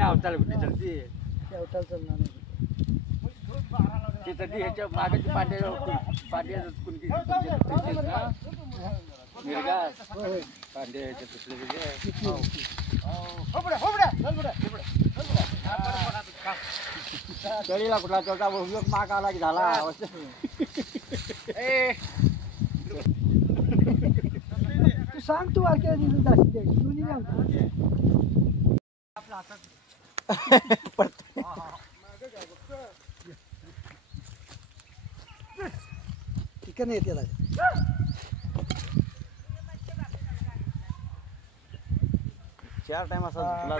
अवताल कुठे चलती अवताल चालणार नाही तिथं ती ह्याच्या मागाची पांड्या कुणकी मिरगा पांड्या ह्याच्या तुटले तरीला कुठला त्याचा उपयोग माग आला की झाला तू सांग तू वारक्या दिसून जाशील तू नाही ठीक नाही त्याला चार टाइम असा झुकला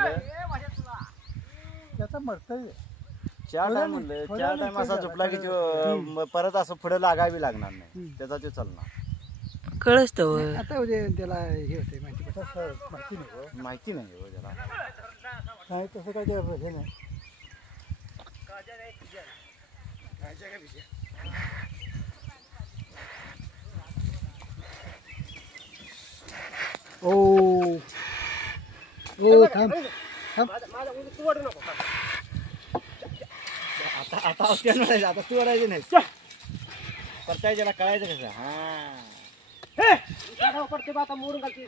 त्याचा मरतय 4 टाइम म्हणले 4 टाइम असा झुकला की तो परत असं पुढे लागावी लागणार नाही त्याचा तो चालणार कळच तो आता उद्या त्याला हे होते माहिती माहिती नाही हो जरा नाही तसं काय हे नाही ओ ओ थांब थांब आता आता तू ओढायचं नाही परताय ज्याला कळायचं कसं हा पडते आता मोडून घालते